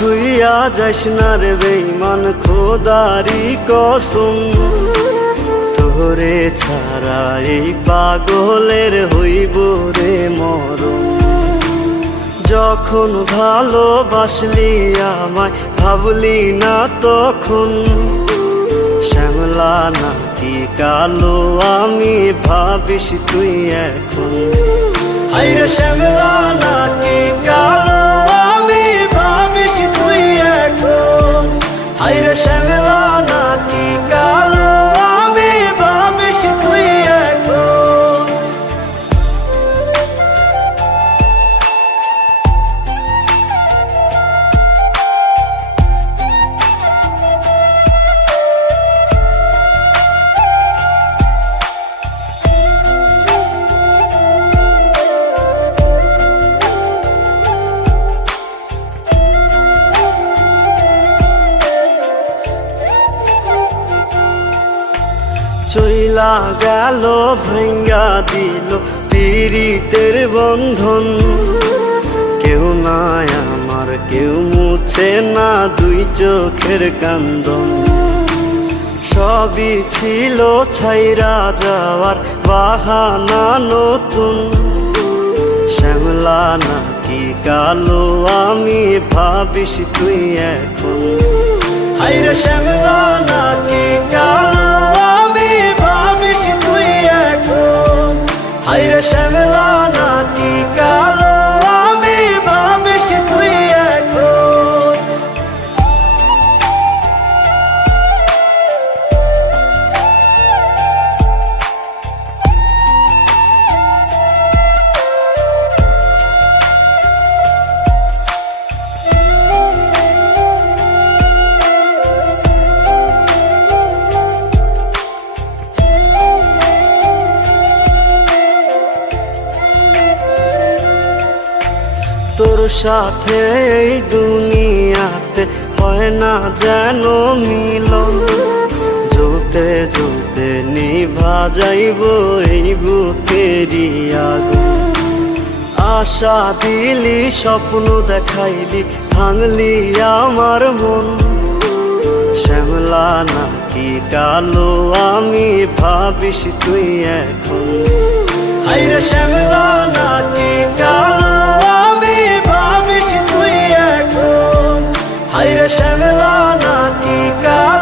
থুইয়া যাস না রে বেঈমান খোদারি কসম, তোরে ছাড়া এই পাগলের হইব রে মরণ। যখন ভালোবাসলি আমায় ভাবলি না তখন, শ্যামলা নাকি কালো আমি ভাবিস তুই এখন। হায়রে শ্যামলা নাকি কালো আমি ভাবিস তুই এখন। হায়রে শ্যামলা নাকি কালো আমি ভাবিস তুই এখন। চইলা গেল ভাঙ্গা দিল পীড়িতের বন্ধন, কেউ নাই আমার কেউ মুছে না দুই চোখের কান্দন। সবই ছিল ছাইরা যাওয়ার বাহানা নতুন, শ্যামলা নাকি কালো আমি ভাবিস তুই এখন। হায়রে শ্যামলা নাকি কালো আমি ভাবিস তুই এখন। হায়রে শ্যামলা নাকি কালো আমি ভাবিস তুই এখন। তোর সাথে এই দুনিয়াতে হয় না যেন মিলন, জ্বলতে জ্বলতে নিভা যাইব এই বুকেরই আগুন। আশা দিলি স্বপ্ন দেখাইলি ভাঙলি আমার মন, শ্যামলা নাকি কালো আমি ভাবিস তুই এখন। হায়রে শ্যামলা নাকি কালো আমি ভাবিস তুই এখন। হায়রে শ্যামলা নাকি কালো